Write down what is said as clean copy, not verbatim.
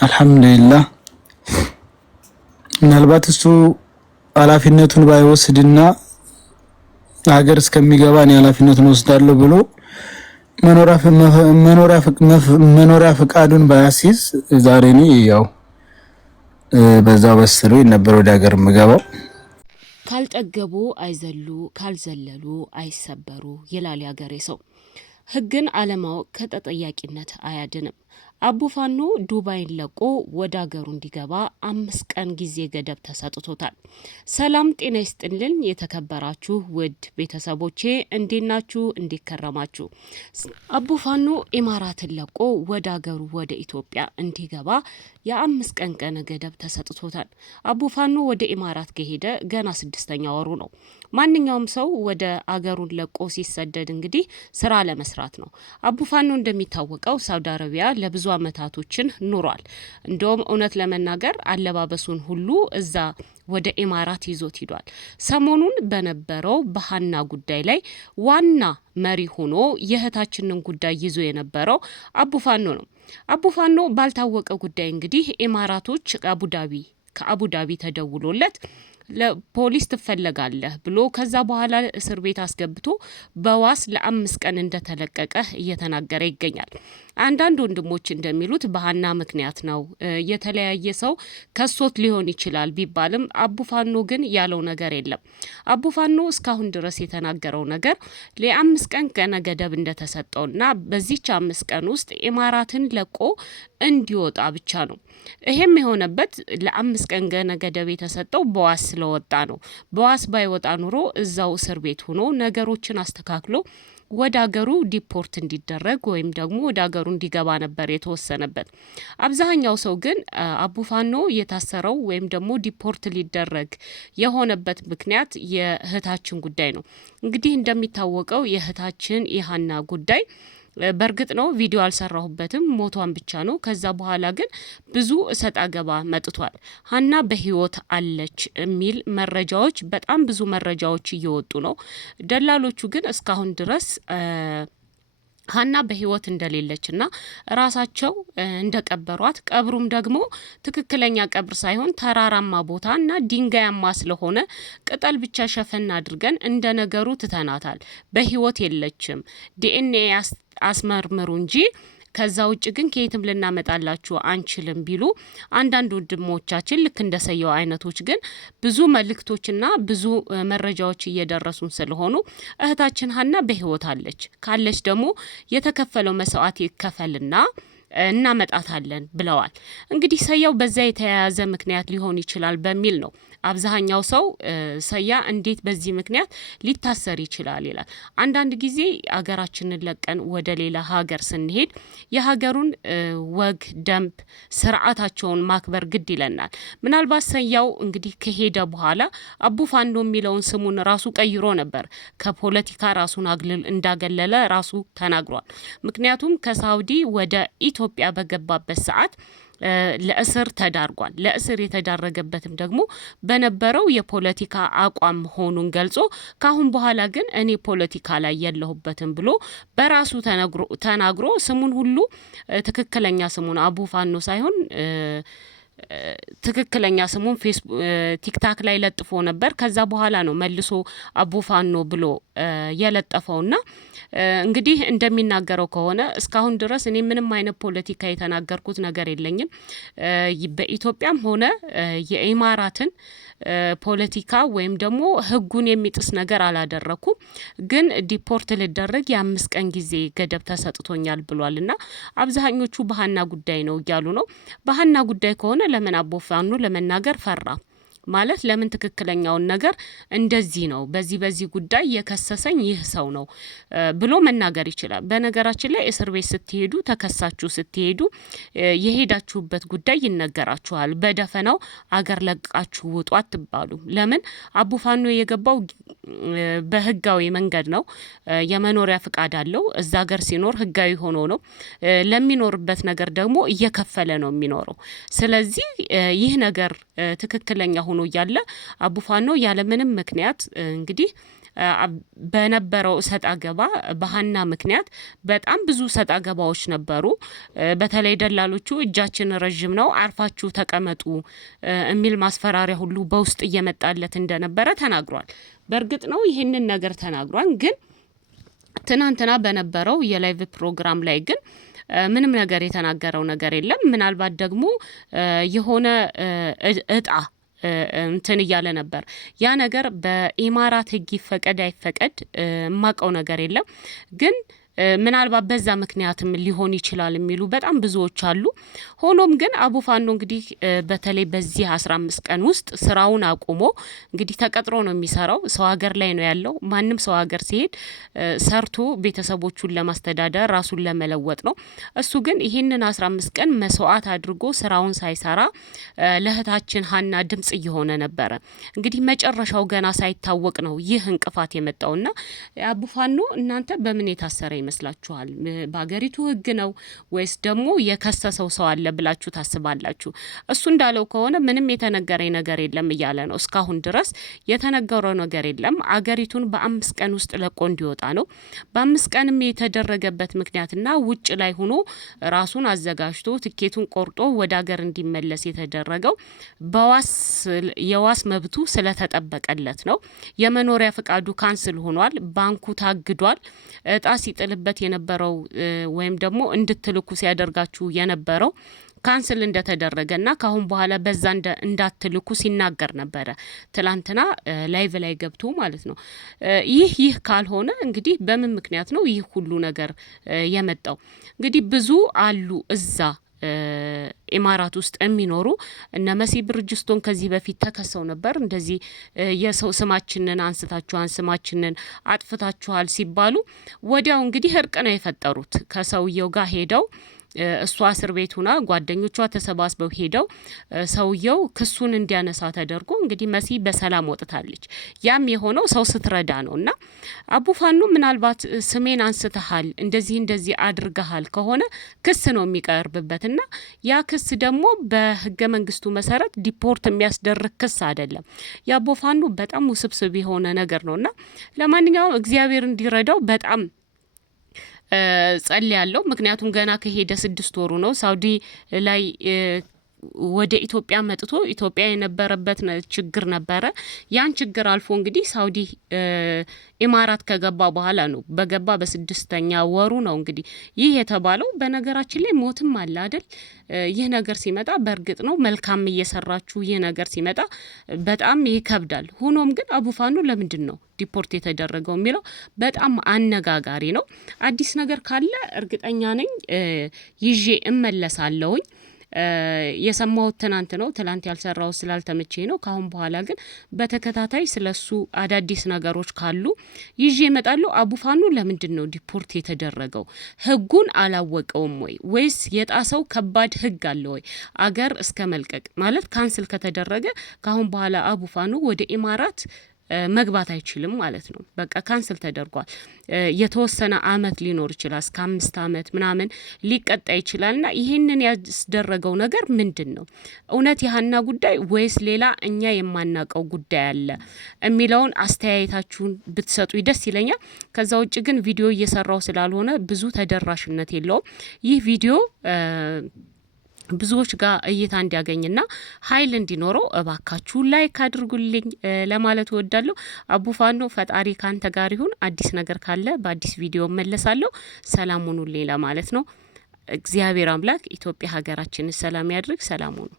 አልহামዱሊላህ ምናልባት እሱ ኃላፊነቱን ባይወስድና ሀገር እስከሚገባ ነው ኃላፊነቱን ወስዳለሁ ብሎ መኖሪያ ፈቃዱን ባያሲዝ ዛሬ ነው ያው በዛው በስሩ ነበር ወደ ሀገር ምገባው። ካልጠገቡ አይዘሉ ካልዘለሉ አይሰበሩ ይላል ያገሬ ሰው። ህግን አለማወቅ ከተጠያቂነት አያድንም። አቡፋኖ ዱባይን ለቆ ወደ ሀገሩ እንዲገባ 5 ቀን ጊዜ ገደብ ተሰጥቶታል። ሰላም ጤና ይስጥልን የተከበራችሁ ውድ ቤተሰቦቼ እንዴት ናችሁ? እንዴት ከረማችሁ? አቡፋኖ ኢማራትን ለቆ ወደ ሀገሩ ወደ ኢትዮጵያ እንዲገባ የ5 ቀን ገደብ ተሰጥቶታል። አቡፋኖ ወደ ኢማራት ከሄደ ገና 6ኛ ወሩ ነው። ማንኛውም ሰው ወደ አገሩን ለቆ ሲሰደድ እንግዲህ ስራ ለመስራት ነው። አቡፋኖ እንደሚታወቀው ሳውዲ አረቢያ ለብዙ አመታቶችን ኑሯል። እንደውም እውነት ለመናገር አለባበሱን ሁሉ እዛ ወደ ኢማራት ይዞት ሂዷል። ሰሞኑን በነበረው በሃና ጉዳይ ላይ ዋና መሪ ሆኖ የእህታችንን ጉዳይ ይዞ የነበረው አቡፋኖ ነው። አቡፋኖ ባልታወቀ ጉዳይ እንግዲህ ኢማራቶች ከአቡዳቢ ተደውሎለት ለፖሊስ ትፈለጋለህ ብሎ ከዛ በኋላ እስር ቤት አስገብቶ በዋስ ለ5 ቀን እንደተለቀቀ እየተናገረ ይገኛል። አንዳንድ ወንድሞች እንደሚሉት በሃና ምክንያት ነው፣ የተለያየ ሰው ከሶት ሊሆን ይችላል ቢባልም አቡፋኖ ግን ያለው ነገር የለም። አቡፋኖ እስካሁን ድረስ የተናገረው ነገር ለ5 ቀን ገደብ እንደተሰጠውና በዚች 5 ቀን ውስጥ ኢማራትን ለቆ እንዲወጣ ብቻ ነው። ይሄም የሆነበት ለ5 ቀን ገደብ የተሰጠው በዋስ ስለወጣ ነው። በዋስ ባይወጣ ኑሮ እዛው እስር ቤት ሆኖ ነገሮችን አስተካክሎ ወደ ሀገሩ ዲፖርት እንዲደረግ ወይም ደግሞ ወደ ሀገሩ እንዲገባ ነበር የተወሰነበት። አብዛኛው ሰው ግን አቡፋኖ የታሰረው ወይም ደግሞ ዲፖርት ሊደረግ የሆነበት ምክንያት የእህታችን ጉዳይ ነው። እንግዲህ እንደሚታወቀው የእህታችን የሃና ጉዳይ በእርግጥ ነው ቪዲዮ አልሰራሁበትም፣ ሞቷን ብቻ ነው። ከዛ በኋላ ግን ብዙ እሰጥ አገባ መጥቷል። ሃና በህይወት አለች የሚል መረጃዎች፣ በጣም ብዙ መረጃዎች እየወጡ ነው። ደላሎቹ ግን እስካሁን ድረስ ሃና በህይወት እንደሌለችና ራሳቸው እንደቀበሯት፣ ቀብሩም ደግሞ ትክክለኛ ቀብር ሳይሆን ተራራማ ቦታና ድንጋያማ ስለሆነ ቅጠል ብቻ ሸፈን አድርገን እንደ ነገሩ ትተናታል። በህይወት የለችም፣ ዲኤንኤ አስመርምሩ እንጂ ከዛ ውጭ ግን ከየትም ልናመጣላችሁ አንችልም ቢሉ አንዳንድ ወንድሞቻችን ልክ እንደሰየው አይነቶች ግን ብዙ መልእክቶችና ብዙ መረጃዎች እየደረሱን ስለሆኑ እህታችን ሃና በህይወት አለች፣ ካለች ደግሞ የተከፈለው መስዋዕት ይከፈልና እናመጣታለን ብለዋል። እንግዲህ ሰያው በዛ የተያያዘ ምክንያት ሊሆን ይችላል በሚል ነው አብዛኛው ሰው ሰያ እንዴት በዚህ ምክንያት ሊታሰር ይችላል ይላል። አንዳንድ ጊዜ አገራችንን ለቀን ወደ ሌላ ሀገር ስንሄድ የሀገሩን ወግ ደንብ ስርዓታቸውን ማክበር ግድ ይለናል። ምናልባት ሰያው እንግዲህ ከሄደ በኋላ አቡፋኖ የሚለውን ስሙን ራሱ ቀይሮ ነበር። ከፖለቲካ ራሱን አግልል እንዳገለለ ራሱ ተናግሯል። ምክንያቱም ከሳውዲ ወደ ኢትዮጵያ በገባበት ሰዓት ለእስር ተዳርጓል። ለእስር የተዳረገበትም ደግሞ በነበረው የፖለቲካ አቋም መሆኑን ገልጾ ካሁን በኋላ ግን እኔ ፖለቲካ ላይ የለሁበትም ብሎ በራሱ ተናግሮ ስሙን ሁሉ ትክክለኛ ስሙን አቡፋኖ ሳይሆን ትክክለኛ ስሙን ቲክታክ ላይ ለጥፎ ነበር። ከዛ በኋላ ነው መልሶ አቡፋኖ ብሎ የለጠፈውና እንግዲህ እንደሚናገረው ከሆነ እስካሁን ድረስ እኔ ምንም አይነት ፖለቲካ የተናገርኩት ነገር የለኝም። በኢትዮጵያም ሆነ የኢማራትን ፖለቲካ ወይም ደግሞ ህጉን የሚጥስ ነገር አላደረኩም። ግን ዲፖርት ልደረግ የ5 ቀን ጊዜ ገደብ ተሰጥቶኛል ብሏልና አብዛኞቹ በሃና ጉዳይ ነው እያሉ ነው። በሃና ጉዳይ ከሆነ ለምን አቡፋኖ ለመናገር ፈራ? ማለት ለምን ትክክለኛውን ነገር እንደዚህ ነው በዚህ ጉዳይ የከሰሰኝ ይህ ሰው ነው ብሎ መናገር ይችላል። በነገራችን ላይ እስር ቤት ስትሄዱ ተከሳችሁ ስትሄዱ የሄዳችሁበት ጉዳይ ይነገራችኋል። በደፈናው አገር ለቃችሁ ውጡ አትባሉ። ለምን አቡፋኖ የገባው በህጋዊ መንገድ ነው። የመኖሪያ ፍቃድ አለው። እዛ ሀገር ሲኖር ህጋዊ ሆኖ ነው። ለሚኖርበት ነገር ደግሞ እየከፈለ ነው የሚኖረው። ስለዚህ ይህ ነገር ትክክለኛ ሆኖ እያለ አቡፋኖ ያለ ምንም ምክንያት እንግዲህ በነበረው ሰጣ ገባ በሀና ምክንያት በጣም ብዙ ሰጣ ገባዎች ነበሩ። በተለይ ደላሎቹ እጃችን ረዥም ነው አርፋችሁ ተቀመጡ የሚል ማስፈራሪያ ሁሉ በውስጥ እየመጣለት እንደነበረ ተናግሯል። በእርግጥ ነው ይህንን ነገር ተናግሯል። ግን ትናንትና በነበረው የላይቭ ፕሮግራም ላይ ግን ምንም ነገር የተናገረው ነገር የለም። ምናልባት ደግሞ የሆነ እጣ እንትን እያለ ነበር። ያ ነገር በኢማራት ህግ ይፈቀድ አይፈቀድ የማውቀው ነገር የለም። ግን ምናልባት በዛ ምክንያትም ሊሆን ይችላል የሚሉ በጣም ብዙዎች አሉ። ሆኖም ግን አቡፋኖ እንግዲህ በተለይ በዚህ 15 ቀን ውስጥ ስራውን አቁሞ እንግዲህ ተቀጥሮ ነው የሚሰራው። ሰው ሀገር ላይ ነው ያለው። ማንም ሰው ሀገር ሲሄድ ሰርቶ ቤተሰቦቹን ለማስተዳደር ራሱን ለመለወጥ ነው። እሱ ግን ይህንን 15 ቀን መስዋዕት አድርጎ ስራውን ሳይሰራ ለእህታችን ሀና ድምጽ እየሆነ ነበረ። እንግዲህ መጨረሻው ገና ሳይታወቅ ነው ይህ እንቅፋት የመጣውና አቡፋኖ እናንተ በምን የታሰረ ይመስላችኋል? በሀገሪቱ ህግ ነው ወይስ ደግሞ የከሰሰው ሰው አለ ብላችሁ ታስባላችሁ? እሱ እንዳለው ከሆነ ምንም የተነገረኝ ነገር የለም እያለ ነው። እስካሁን ድረስ የተነገረው ነገር የለም። አገሪቱን በ5 ቀን ውስጥ ለቆ እንዲወጣ ነው። በ5 ቀንም የተደረገበት ምክንያትና ውጭ ላይ ሆኖ ራሱን አዘጋጅቶ ትኬቱን ቆርጦ ወደ ሀገር እንዲመለስ የተደረገው የዋስ መብቱ ስለተጠበቀለት ነው። የመኖሪያ ፍቃዱ ካንስል ሆኗል። ባንኩ ታግዷል። እጣ ሲጥልበት የነበረው ወይም ደግሞ እንድትልኩ ሲያደርጋችሁ የነበረው ካንስል እንደተደረገና ካሁን በኋላ በዛ እንዳትልኩ ሲናገር ነበረ ትላንትና ላይቭ ላይ ገብቶ ማለት ነው። ይህ ካልሆነ እንግዲህ በምን ምክንያት ነው ይህ ሁሉ ነገር የመጣው? እንግዲህ ብዙ አሉ እዛ ኢማራት ውስጥ የሚኖሩ እነ መሲ ብርጅስቶን ከዚህ በፊት ተከሰው ነበር። እንደዚህ የሰው ስማችንን አንስታችኋል፣ ስማችንን አጥፍታችኋል ሲባሉ ወዲያው እንግዲህ እርቅ ነው የፈጠሩት። ከሰውየው ጋር ሄደው እሷ እስር ቤት ሆና ጓደኞቿ ተሰባስበው ሄደው ሰውየው ክሱን እንዲያነሳ ተደርጎ እንግዲህ መሲ በሰላም ወጥታለች። ያም የሆነው ሰው ስትረዳ ነውና አቡፋኖ ምናልባት ስሜን አንስተሃል እንደዚህ አድርገሃል ከሆነ ክስ ነው የሚቀርብበትና ያ ክስ ደግሞ በህገ መንግስቱ መሰረት ዲፖርት የሚያስደርግ ክስ አይደለም። የአቡፋኖ በጣም ውስብስብ የሆነ ነገር ነውና ለማንኛውም እግዚአብሔር እንዲረዳው በጣም ጸልያለሁ። ምክንያቱም ገና ከሄደ 6 ወሩ ነው። ሳውዲ ላይ ወደ ኢትዮጵያ መጥቶ ኢትዮጵያ የነበረበት ችግር ነበረ። ያን ችግር አልፎ እንግዲህ ሳውዲ ኢማራት ከገባ በኋላ ነው። በገባ በ6ኛ ወሩ ነው እንግዲህ ይህ የተባለው። በነገራችን ላይ ሞትም አለ አይደል? ይህ ነገር ሲመጣ በእርግጥ ነው መልካም እየሰራችሁ ይህ ነገር ሲመጣ በጣም ይከብዳል። ሆኖም ግን አቡፋኖ ለምንድን ነው ዲፖርት የተደረገው የሚለው በጣም አነጋጋሪ ነው። አዲስ ነገር ካለ እርግጠኛ ነኝ ይዤ እመለሳለሁኝ። የሰማሁት ትናንት ነው። ትናንት ያልሰራው ስላልተመቼ ነው። ካሁን በኋላ ግን በተከታታይ ስለሱ አዳዲስ ነገሮች ካሉ ይዤ እመጣለሁ። አቡፋኖ ለምንድን ነው ዲፖርት የተደረገው? ህጉን አላወቀውም ወይ? ወይስ የጣሰው ከባድ ህግ አለ ወይ? አገር እስከ መልቀቅ ማለት ካንስል ከተደረገ ካሁን በኋላ አቡፋኖ ወደ ኢማራት መግባት አይችልም ማለት ነው። በቃ ካንስል ተደርጓል። የተወሰነ አመት ሊኖር ይችላል፣ እስከ 5 አመት ምናምን ሊቀጣ ይችላልና ይሄንን ያስደረገው ነገር ምንድን ነው? እውነት የሀና ጉዳይ ወይስ ሌላ እኛ የማናቀው ጉዳይ አለ የሚለውን አስተያየታችሁን ብትሰጡ ደስ ይለኛል። ከዛ ውጭ ግን ቪዲዮ እየሰራው ስላልሆነ ብዙ ተደራሽነት የለውም። ይህ ቪዲዮ ብዙዎች ጋር እይታ እንዲያገኝና ኃይል እንዲኖረው እባካችሁ ላይክ አድርጉልኝ ለማለት እወዳለሁ። አቡፋኖ ፈጣሪ ካንተ ጋር ይሁን። አዲስ ነገር ካለ በአዲስ ቪዲዮ መለሳለሁ። ሰላም ሁኑልኝ ለማለት ነው። እግዚአብሔር አምላክ ኢትዮጵያ ሀገራችንን ሰላም ያድርግ። ሰላም ሁኑ።